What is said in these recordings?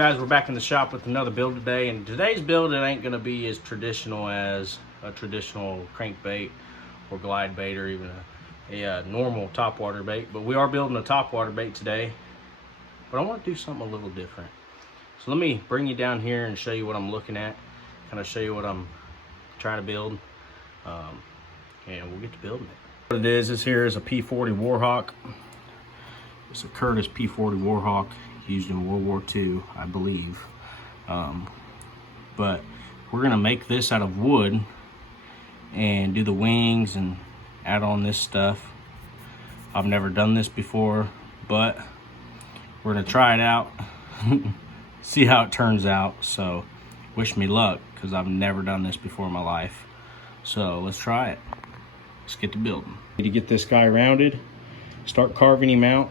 guys, we're back in the shop with another build today, and today's build, it ain't going to be as traditional as a traditional crankbait or glide bait or even a normal topwater bait, but we are building a topwater bait today. But I want to do something a little different. So let me bring you down here and show you what I'm looking at, kind of show you what I'm trying to build, and we'll get to building it. What it is, this here is a P-40 Warhawk. It's a Curtis P-40 Warhawk used in World War II, I believe. But we're gonna make this out of wood and do the wings and add on this stuff. I've never done this before, but we're gonna try it out, see how it turns out. So wish me luck, because I've never done this before in my life. So let's try it. Let's get to building. Need to get this guy rounded, start carving him out.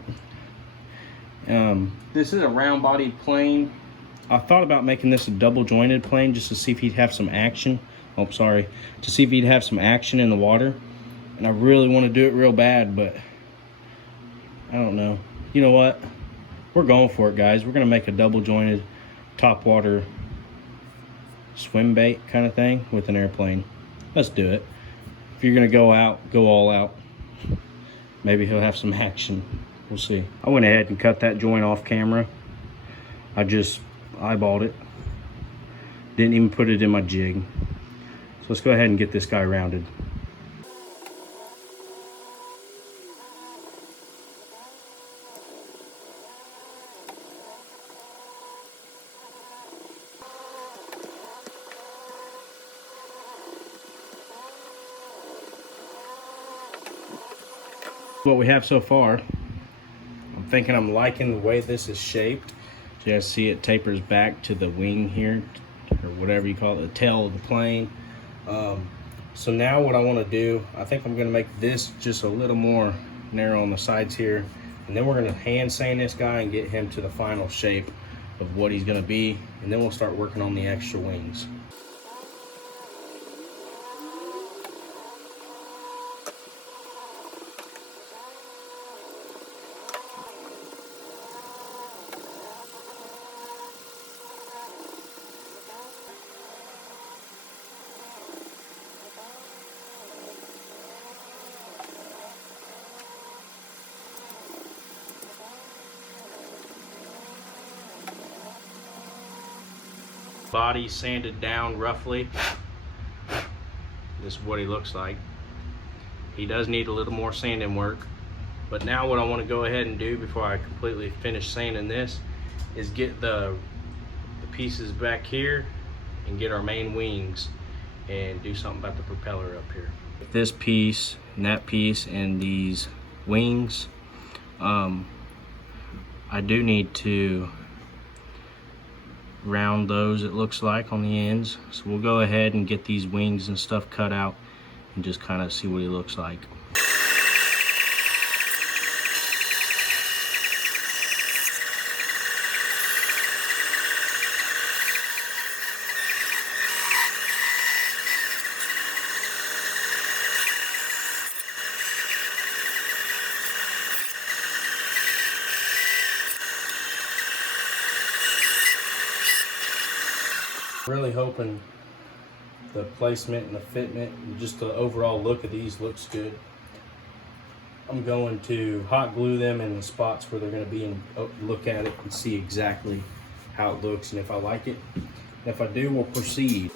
This is a round bodied plane. I thought about making this a double jointed plane just to see if he'd have some action. Oh, sorry. To see if he'd have some action in the water. And I really want to do it real bad, but I don't know. You know what? We're going for it, guys. We're going to make a double jointed topwater swim bait kind of thing with an airplane. Let's do it. If you're going to go out, go all out. Maybe he'll have some action. We'll see. I went ahead and cut that joint off camera. I just eyeballed it. Didn't even put it in my jig. So let's go ahead and get this guy rounded. What we have so far. I'm thinking I'm liking the way this is shaped. So you guys see it tapers back to the wing here, or whatever you call it, the tail of the plane. So now what I want to do, I think I'm going to make this just a little more narrow on the sides here, and then we're going to hand sand this guy and get him to the final shape of what he's going to be, and then we'll start working on the extra wings. Body sanded down roughly. This is what he looks like. He does need a little more sanding work, but now what I want to go ahead and do before I completely finish sanding this is get the pieces back here and get our main wings and do something about the propeller up here. This piece and that piece and these wings, I do need to round those, it looks like, on the ends. So we'll go ahead and get these wings and stuff cut out and just kind of see what he looks like. Really hoping the placement and the fitment and just the overall look of these looks good. I'm going to hot glue them in the spots where they're going to be and look at it and see exactly how it looks, and if I like it. And if I do, we'll proceed.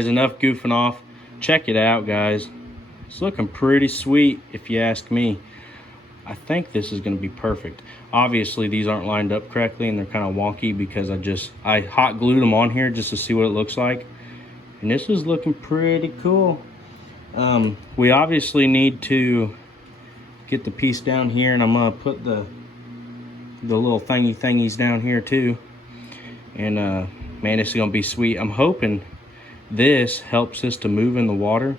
There's enough goofing off. Check it out, guys. It's looking pretty sweet if you ask me. I think this is going to be perfect. Obviously these aren't lined up correctly and they're kind of wonky because I hot glued them on here just to see what it looks like, and this is looking pretty cool. We obviously need to get the piece down here, and I'm gonna put the little thingies down here too, and man, this is gonna be sweet. I'm hoping this helps us to move in the water,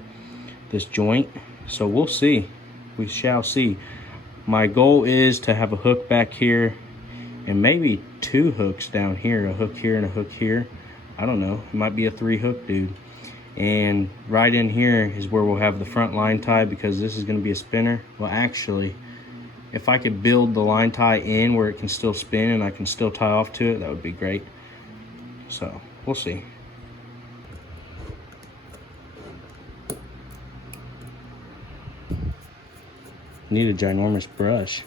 this joint, so we'll see. We shall see. My goal is to have a hook back here and maybe 2 hooks down here, a hook here and a hook here. I don't know, it might be a 3 hook dude. And right in here is where we'll have the front line tie, because this is going to be a spinner. Well, actually, if I could build the line tie in where it can still spin and I can still tie off to it, that would be great. So we'll see. Need a ginormous brush.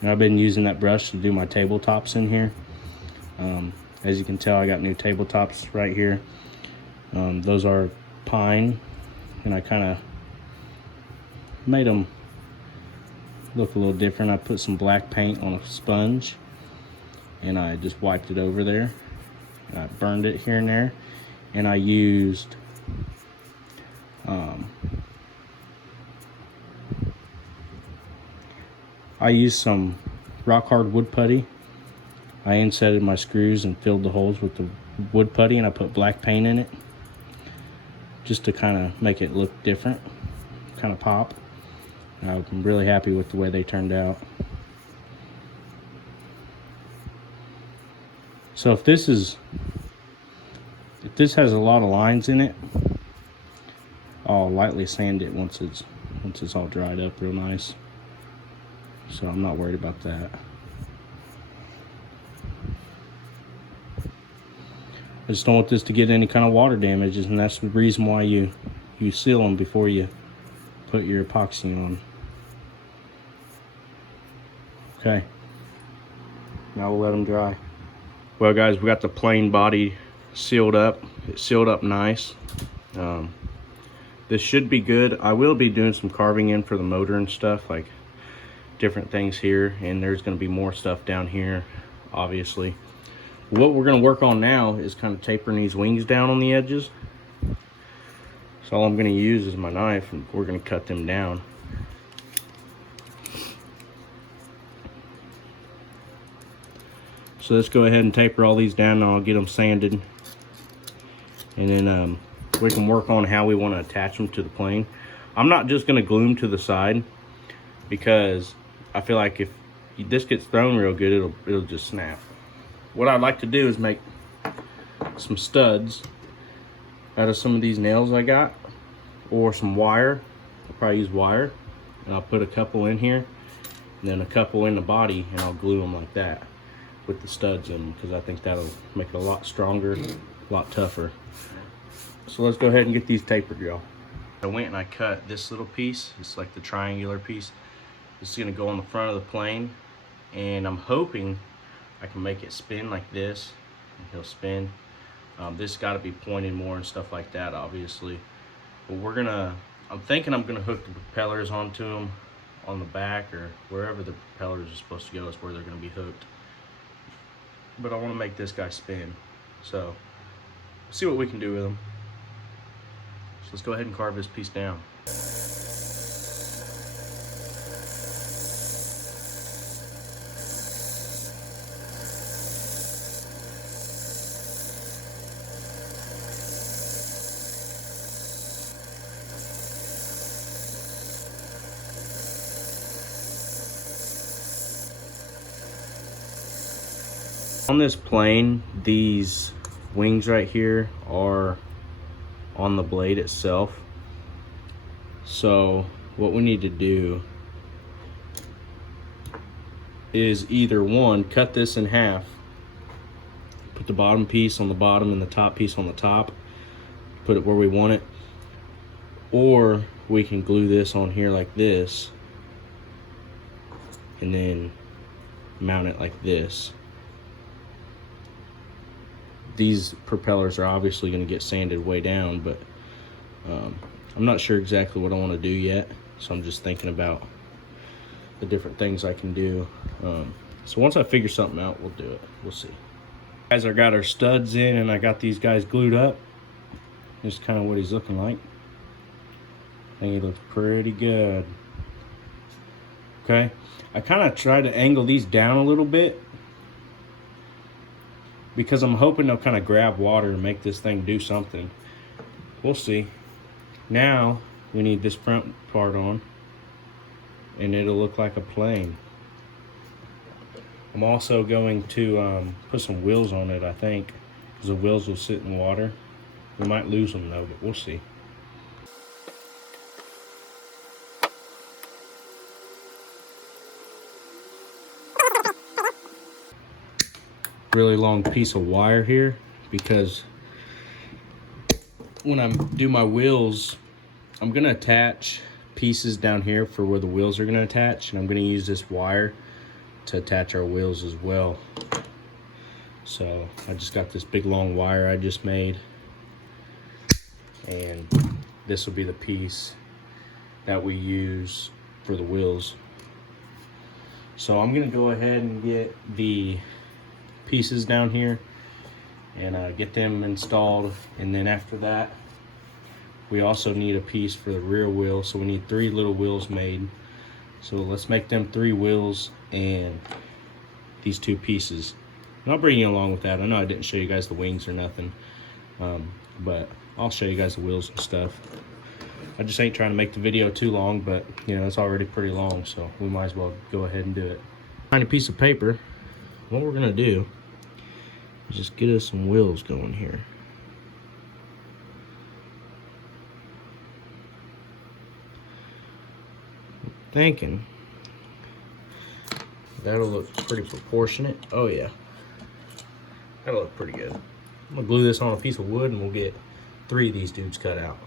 And I've been using that brush to do my tabletops in here. As you can tell, I got new tabletops right here. Those are pine, and I kind of made them look a little different. I put some black paint on a sponge and I just wiped it over there. I burned it here and there, and I used some rock hard wood putty. I insetted my screws and filled the holes with the wood putty, and I put black paint in it just to kind of make it look different, kind of pop. I'm really happy with the way they turned out. So if this has a lot of lines in it, I'll lightly sand it once it's all dried up real nice. So I'm not worried about that. I just don't want this to get any kind of water damages, and that's the reason why you seal them before you put your epoxy on. Okay, now we'll let them dry. Well guys, we got the plain body sealed up. It's sealed up nice. This should be good. I will be doing some carving in for the motor and stuff, like different things here, and there's going to be more stuff down here, obviously. What we're going to work on now is kind of tapering these wings down on the edges. So all I'm going to use is my knife, and we're going to cut them down. So let's go ahead and taper all these down, and I'll get them sanded, and then we can work on how we want to attach them to the plane. I'm not just going to glue them to the side, because I feel like if this gets thrown real good, it'll just snap. What I'd like to do is make some studs out of some of these nails I got, or some wire. I'll probably use wire, and I'll put a couple in here and then a couple in the body, and I'll glue them like that with the studs in them, because I think that'll make it a lot stronger, a lot tougher. So let's go ahead and get these tapered, y'all. I went and I cut this little piece. It's like the triangular piece. This is going to go on the front of the plane, and I'm hoping I can make it spin like this, and he'll spin. This got to be pointed more and stuff like that, obviously. But I'm thinking I'm gonna hook the propellers onto them on the back, or wherever the propellers are supposed to go is where they're gonna be hooked. But I want to make this guy spin, so see what we can do with them. So let's go ahead and carve this piece down. On this plane, these wings right here are on the blade itself. So what we need to do is either one, cut this in half, put the bottom piece on the bottom and the top piece on the top, put it where we want it, or we can glue this on here like this and then mount it like this. these propellers are obviously going to get sanded way down, but I'm not sure exactly what I want to do yet, so I'm just thinking about the different things I can do. So once I figure something out, we'll do it. We'll see. Guys, I got our studs in and I got these guys glued up. This is kind of what he's looking like. I think he looks pretty good. Okay, I kind of try to angle these down a little bit because I'm hoping they'll kind of grab water and make this thing do something. We'll see. Now we need this front part on and it'll look like a plane. I'm also going to put some wheels on it, I think, because the wheels will sit in water. We might lose them though, but we'll see. Really long piece of wire here, because when I do my wheels, I'm gonna attach pieces down here for where the wheels are gonna attach, and I'm gonna use this wire to attach our wheels as well. So I just got this big long wire I just made, and this will be the piece that we use for the wheels. So I'm gonna go ahead and get the pieces down here and get them installed, and then after that we also need a piece for the rear wheel, so we need 3 little wheels made. So let's make them 3 wheels and these 2 pieces, and I'll bring you along with that. I know I didn't show you guys the wings or nothing, but I'll show you guys the wheels and stuff. I just ain't trying to make the video too long, but you know, it's already pretty long, so we might as well go ahead and do it. Find a piece of paper. What we're gonna do is just get us some wheels going here. I'm thinking that'll look pretty proportionate. Oh yeah, that'll look pretty good. I'm gonna glue this on a piece of wood and we'll get 3 of these dudes cut out.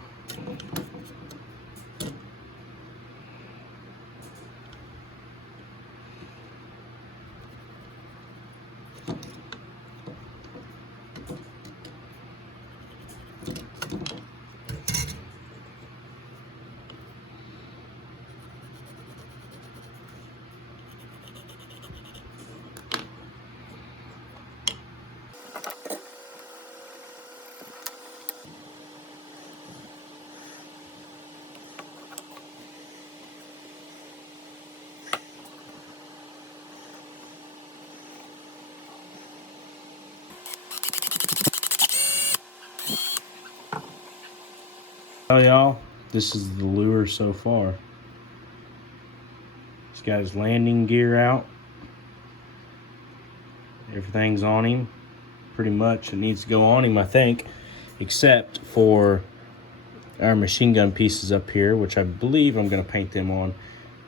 Oh y'all, this is the lure so far. He's got his landing gear out. Everything's on him. Pretty much it needs to go on him, I think, except for our machine gun pieces up here, which I believe I'm going to paint them on.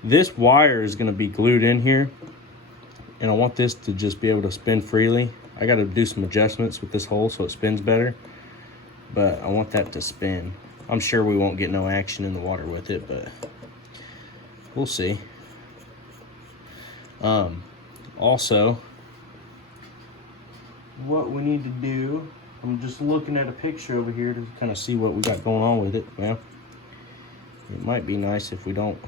This wire is going to be glued in here, and I want this to just be able to spin freely. I got to do some adjustments with this hole so it spins better, but I want that to spin. I'm sure we won't get no action in the water with it, but we'll see. Also, what we need to do, I'm just looking at a picture over here to kind of see what we got going on with it. Well, it might be nice if we don't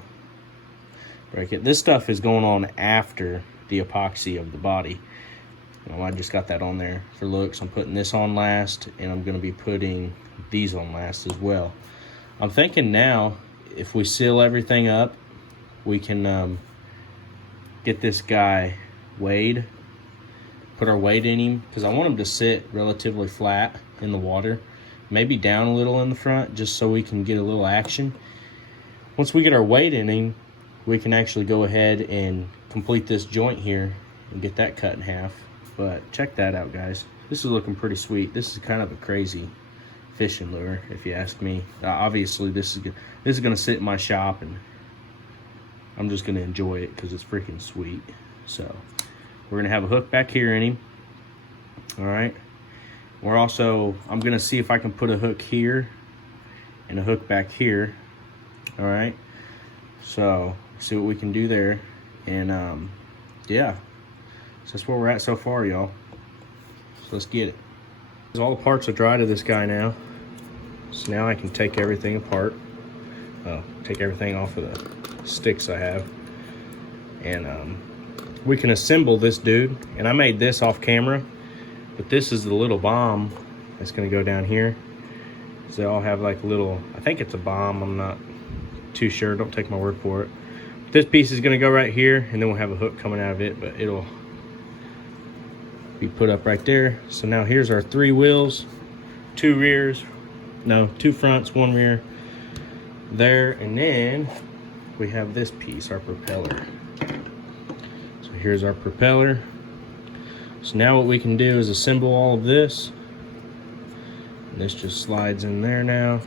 break it. This stuff is going on after the epoxy of the body. You know, I just got that on there for looks. I'm putting this on last, and I'm going to be putting these on last as well. I'm thinking now, if we seal everything up, we can get this guy weighed, put our weight in him, because I want him to sit relatively flat in the water, maybe down a little in the front, just so we can get a little action. Once we get our weight in him, we can actually go ahead and complete this joint here and get that cut in half. But check that out, guys. This is looking pretty sweet. This is kind of a crazy fishing lure, if you ask me. Obviously, this is gonna sit in my shop, and I'm just gonna enjoy it because it's freaking sweet. So we're gonna have a hook back here in him. All right. I'm gonna see if I can put a hook here and a hook back here. All right. So see what we can do there, and yeah. So that's where we're at so far, y'all. So let's get it. All the parts are dry to this guy now. So now I can take everything apart. Take everything off of the sticks I have. And we can assemble this dude. And I made this off camera. But this is the little bomb that's gonna go down here. So they all have like a little, I think it's a bomb, I'm not too sure, don't take my word for it. But this piece is gonna go right here, and then we'll have a hook coming out of it, but it'll be put up right there. So now here's our 3 wheels, 2 rears, no, 2 fronts, 1 rear there, and then we have this piece, our propeller. So here's our propeller. So now what we can do is assemble all of this. And this just slides in there now,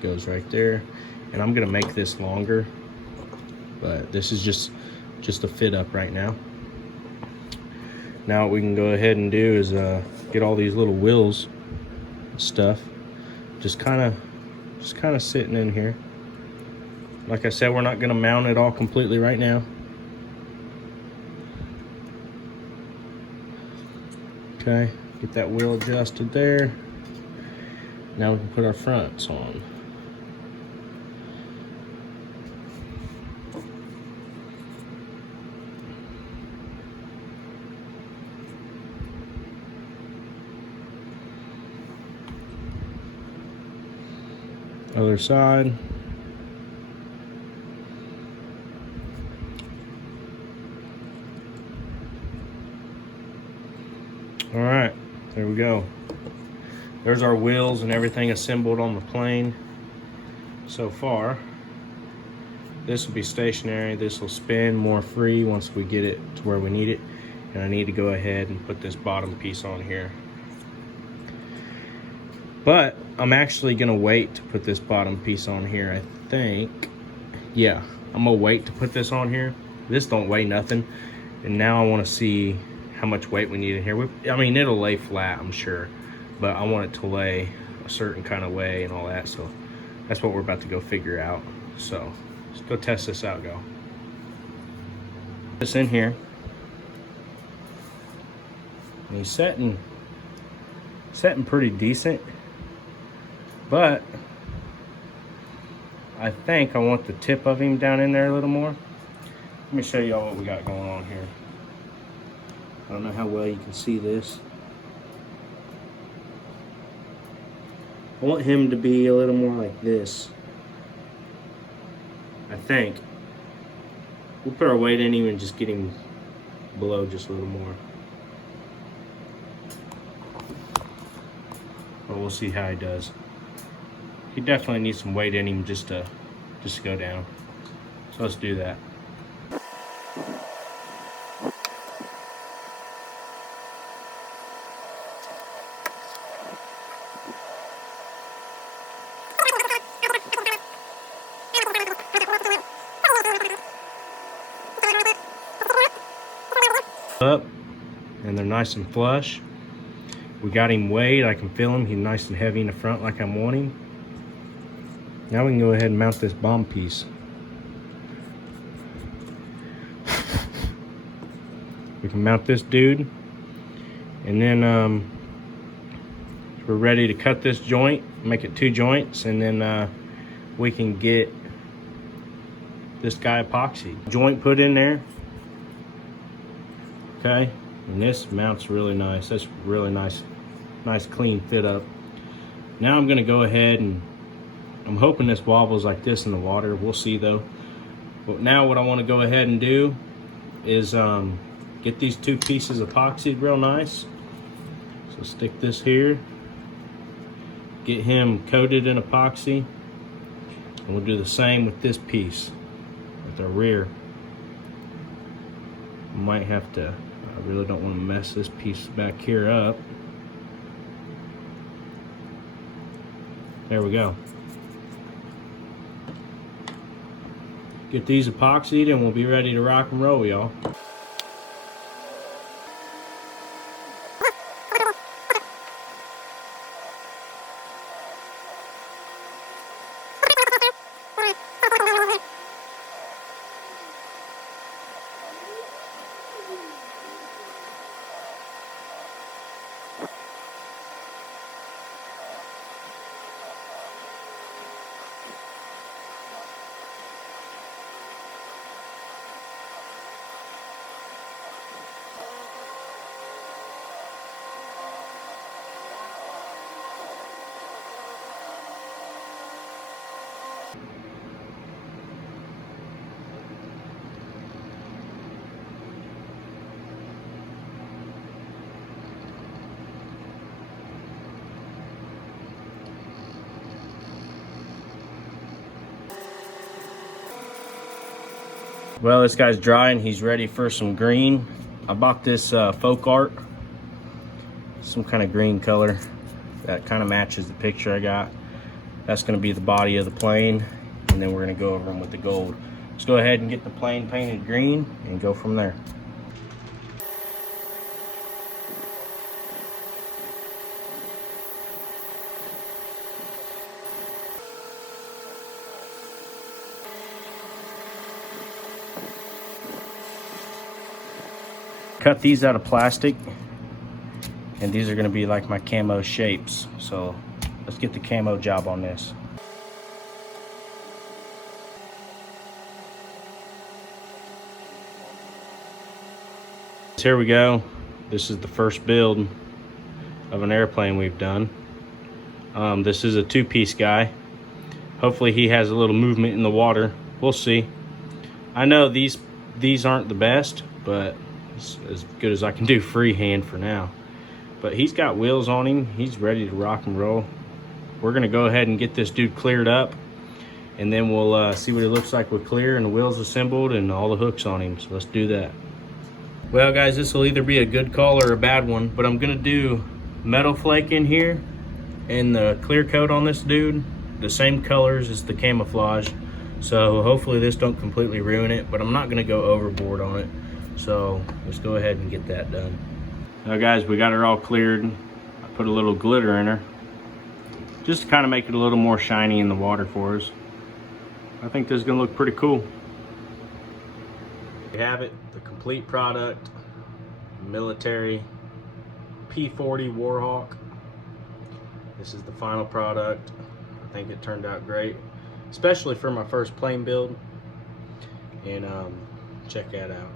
goes right there. And I'm gonna make this longer, but this is just a fit up right now. Now what we can go ahead and do is get all these little wheels and stuff just kind of sitting in here. Like I said, we're not going to mount it all completely right now. Okay, get that wheel adjusted there. Now we can put our fronts on. Other side. All right, there we go. There's our wheels and everything assembled on the plane so far. This will be stationary. This will spin more free once we get it to where we need it. And I need to go ahead and put this bottom piece on here. But I'm actually gonna wait to put this bottom piece on here, I think. Yeah, I'm gonna wait to put this on here. This don't weigh nothing. And now I wanna see how much weight we need in here. I mean, it'll lay flat, I'm sure. But I want it to lay a certain kind of way and all that. So that's what we're about to go figure out. So let's go test this out, go. This in here. And he's setting pretty decent. But I think I want the tip of him down in there a little more. Let me show y'all what we got going on here. I don't know how well you can see this. I want him to be a little more like this. I think. We'll put our weight in him and just get him below just a little more. But we'll see how he does. He definitely needs some weight in him just to go down. So let's do that. Up, and they're nice and flush. We got him weighed. I can feel him. He's nice and heavy in the front like I'm wanting. Now we can go ahead and mount this bomb piece. We can mount this dude, and then we're ready to cut this joint, make it 2 joints, and then we can get this guy epoxy. Joint put in there. Okay, and this mounts really nice. That's really nice clean fit up. Now I'm gonna go ahead and I'm hoping this wobbles like this in the water. We'll see though. But now what I want to go ahead and do is get these 2 pieces epoxied real nice. So stick this here, get him coated in epoxy, and we'll do the same with this piece, with our rear. I might have to, I really don't want to mess this piece back here up. There we go. Get these epoxied and we'll be ready to rock and roll, y'all. Well, this guy's dry and he's ready for some green. I bought this folk art, some kind of green color that kind of matches the picture I got. That's going to be the body of the plane, and then we're going to go over them with the gold. Let's go ahead and get the plane painted green and go from there. Cut these out of plastic, and these are going to be like my camo shapes. So let's get the camo job on this. Here we go. This is the first build of an airplane we've done. This is a two-piece guy. Hopefully he has a little movement in the water. We'll see. I know these aren't the best, but it's as good as I can do freehand for now. But he's got wheels on him. He's ready to rock and roll. We're gonna go ahead and get this dude cleared up, and then we'll see what it looks like with clear and the wheels assembled and all the hooks on him. So let's do that. Well guys, this will either be a good call or a bad one, but I'm gonna do metal flake in here and the clear coat on this dude, the same colors as the camouflage. So hopefully this don't completely ruin it, but I'm not gonna go overboard on it. So let's go ahead and get that done. Now guys, we got her all cleared. I put a little glitter in her just to kind of make it a little more shiny in the water for us. I think this is gonna look pretty cool. We have it, the complete product, military P-40 Warhawk. This is the final product. I think it turned out great, especially for my first plane build. And check that out.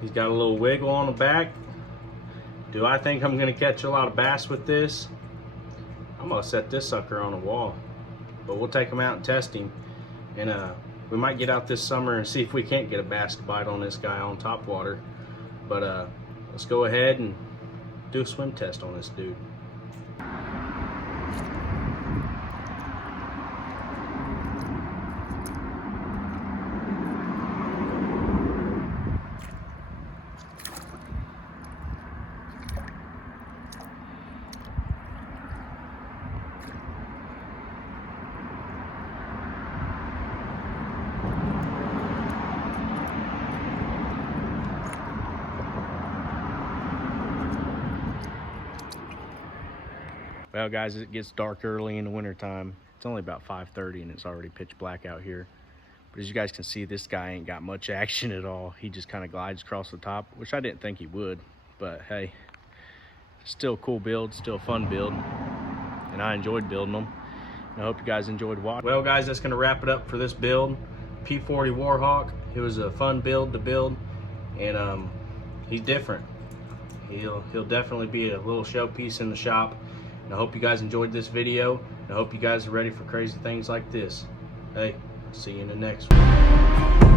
He's got a little wiggle on the back. Do I think I'm gonna catch a lot of bass with this? I'm gonna set this sucker on a wall, but we'll take him out and test him. And we might get out this summer and see if we can't get a bass to bite on this guy on top water. But let's go ahead and do a swim test on this dude. Well guys, it gets dark early in the winter time. It's only about 5:30 and it's already pitch black out here. But as you guys can see, this guy ain't got much action at all. He just kind of glides across the top, which I didn't think he would. But hey, still a cool build, still a fun build. And I enjoyed building them. And I hope you guys enjoyed watching. Well guys, that's gonna wrap it up for this build. P-40 Warhawk. It was a fun build to build. And he's different. He'll definitely be a little showpiece in the shop. And I hope you guys enjoyed this video. And I hope you guys are ready for crazy things like this. Hey, see you in the next one.